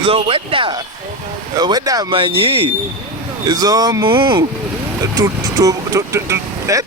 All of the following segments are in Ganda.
So weda manyi zomu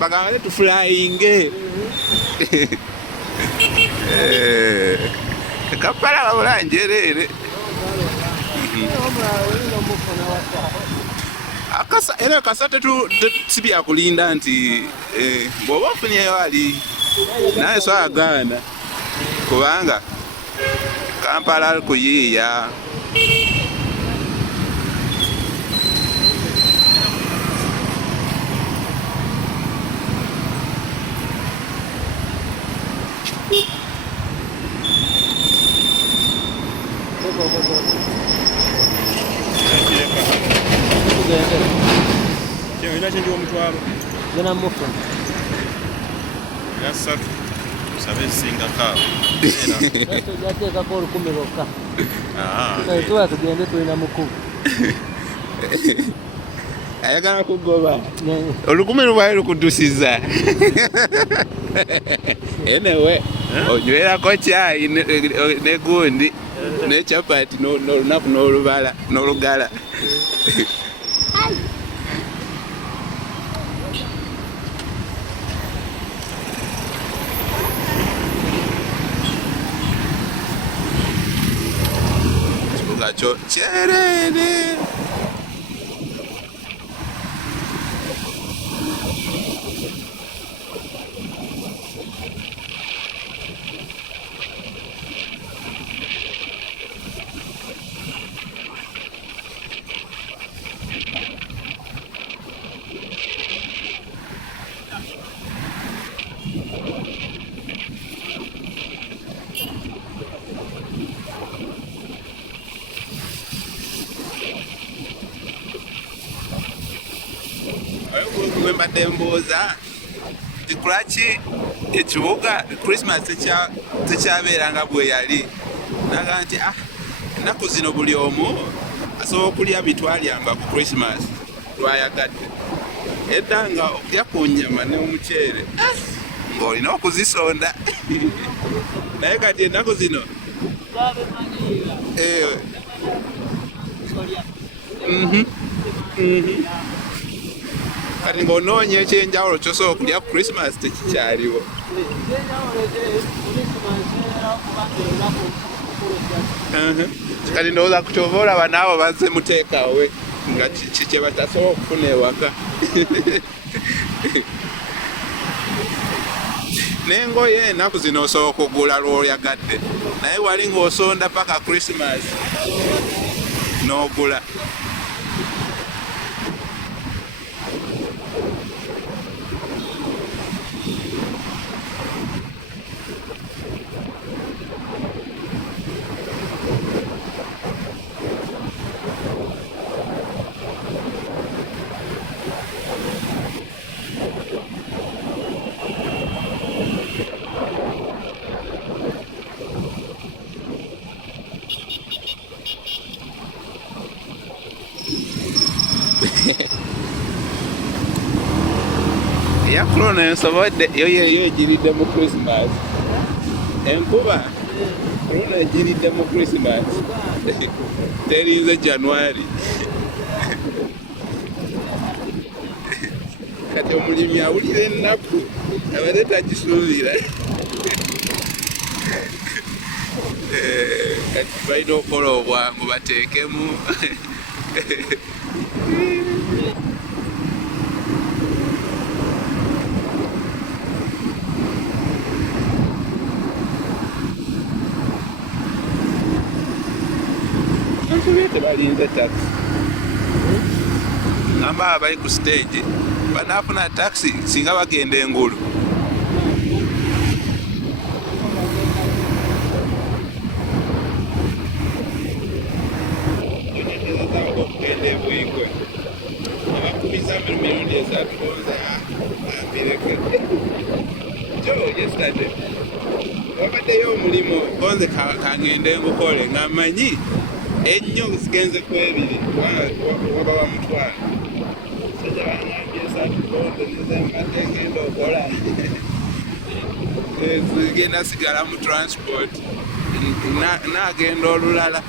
bagamba tu flying Kampala babulanjerere era kasate si byakulinda nti bw'oba ofunyeyo ali naye so agaana kubanga Kampala kuyiiya Ina chenji omutwalo gena mufu yasatu sabe singa ka yateeka ko 10 lokka tuba tugende tulina mukubu ayagala kugoba olukumi lwayo lukutusiza enewe onywerako kyayi negundi nechapati n'olunaku n'olugala kibuga kyo kyerere mbadde mbooza tikulaki ekibuga Christmas tekyabeeranga bwe yali naga nti ennaku zino buli omu asobola okulya bitwalyanga ku Christmas lwayagadde edda nga okulya ku nnyama n'omuceere ng'olina okuzisonda naye kati ennaku zino kati ng'onoonya ekyenjawulo ky'osobola okulya ku Christmas tekikyaliwo kati ndowooza kutyova olaba naabo bazze muteekawe nga kye batasobola okufuna ewaka n'engoye ennaku zino osobola okugula lw'oyagadde naye wali ng'osonda paka Christmas n'ogula ya corona ensobodde yo egiridde mu Christmas enkuba corona egiridde mu Christmas terinze January kati omulimi awulira ennaku abadde tagisuubira kati balina okukola obwangu bateekemu tebalinze taxi ngamba abali ku stage banaafuna taxi singa bagenda engulu okugenda ebwigwe abakubiza mirundi esatu bonza ambireke jo yesterday wabaddeyo omulimu konze kangende ngukole nga mmanyi ennyo zigenze ku ebiri waba wa mutwalo sajja bangambye esatu konze nizembadde ngenda okola genda sigala mu transport nagenda olulala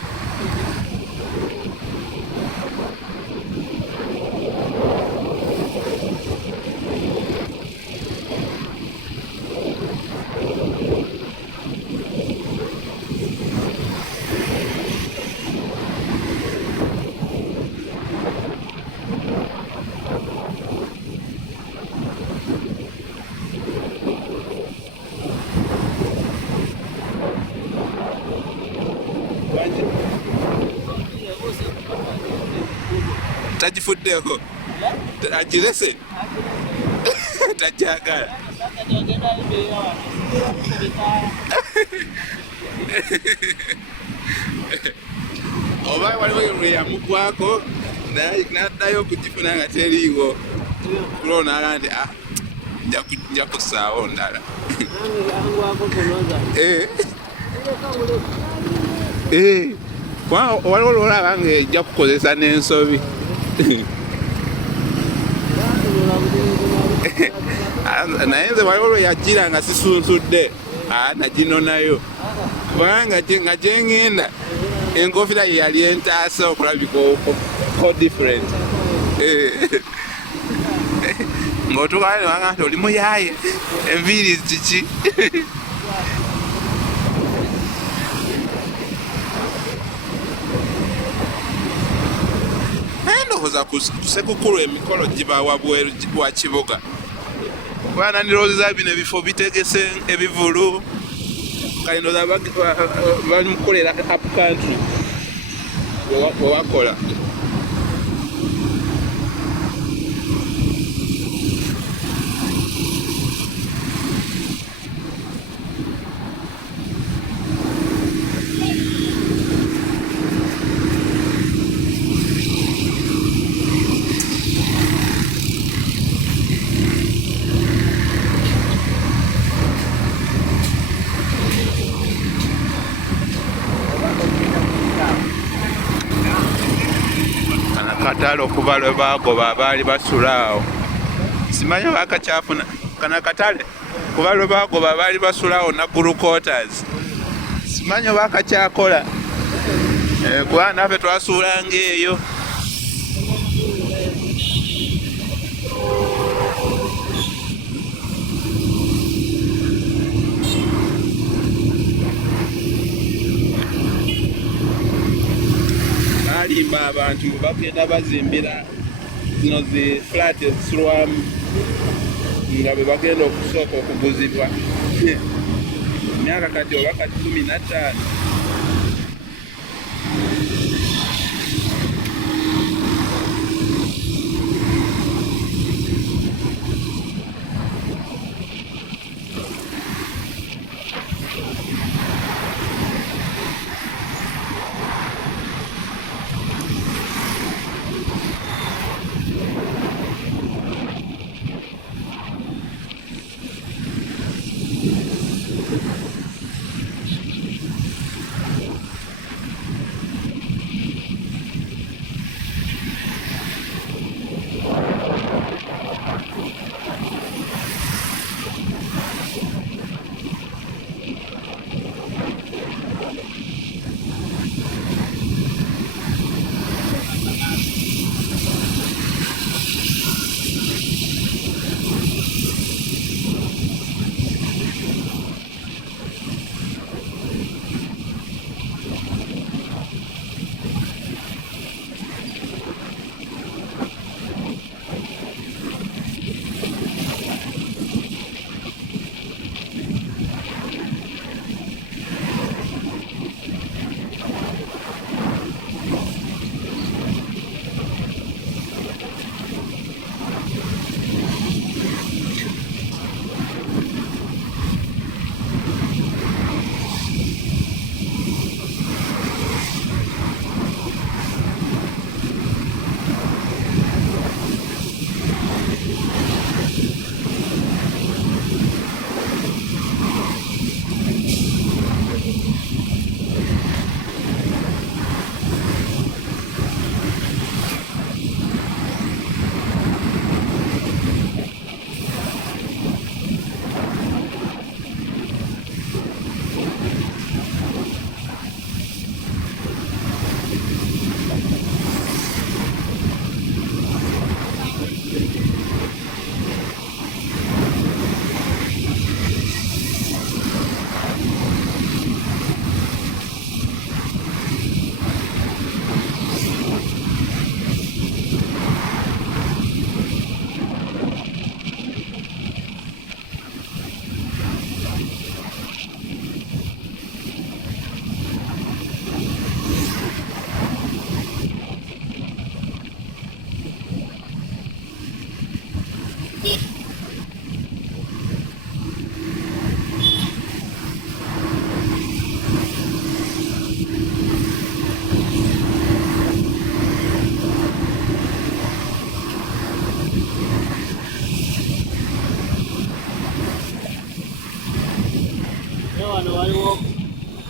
tagifuddeko agirese takyagala oba waliwo lwe yamugwako naddayo okugifuna nga teriiwo kulonaga nti nja kusaawo ndala waliwo lwolaba nga ejja kukozesa n'ensobi naye nze waliwo lwe yagira nga sisunsudde naginonayo kubanga nga gyengenda enkofira ye yali entaasa okulabika ko different ng'otukaale newanga nti oli muyaaye enviiri kiki ndowooza kusekukulu emikolo giba wabweru wa kibuga kubanga ndirowooza bino ebifo bitegese ebivulu kale ndowooza bamukolera up country wewakola katale okuva lwe bagoba abaali basula awo simanyi bakakyafuna kana katale kuba lwe bagoba abaali basula awo naggulu quarters simanyi bakakyakola kuba naffe twasuulanga eyo balimba abantu bagenda bazimbira zino zi flat ezisulwamu nga bwe bagenda okusooka okuguzibwa emyaka kati oba kati 15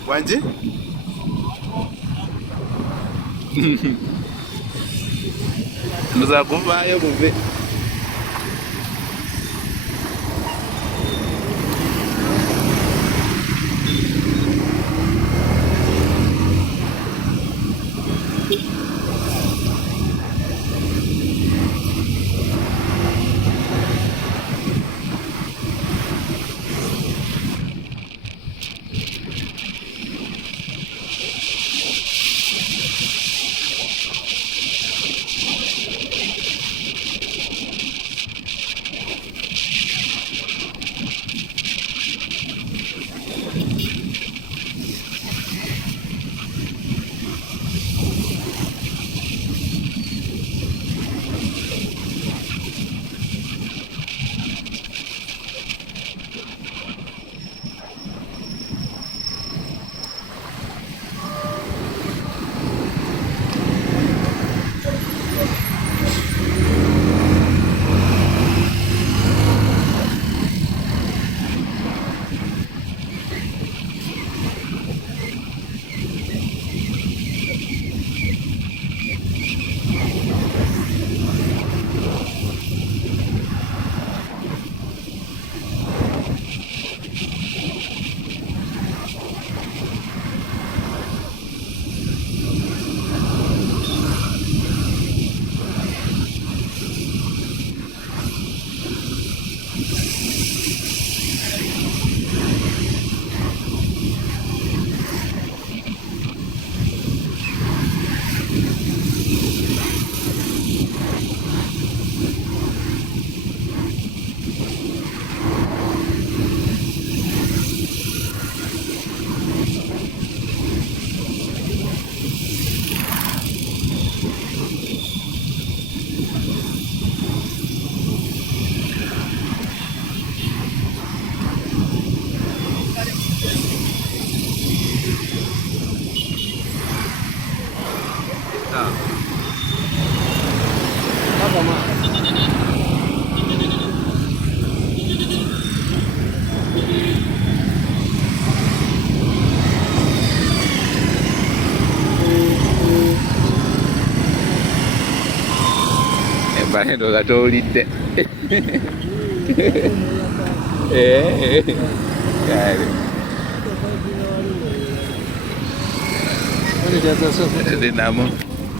Wanji? Ndoza kuvaayo buve. Ndo za tolidde. Kale. Ndinamu.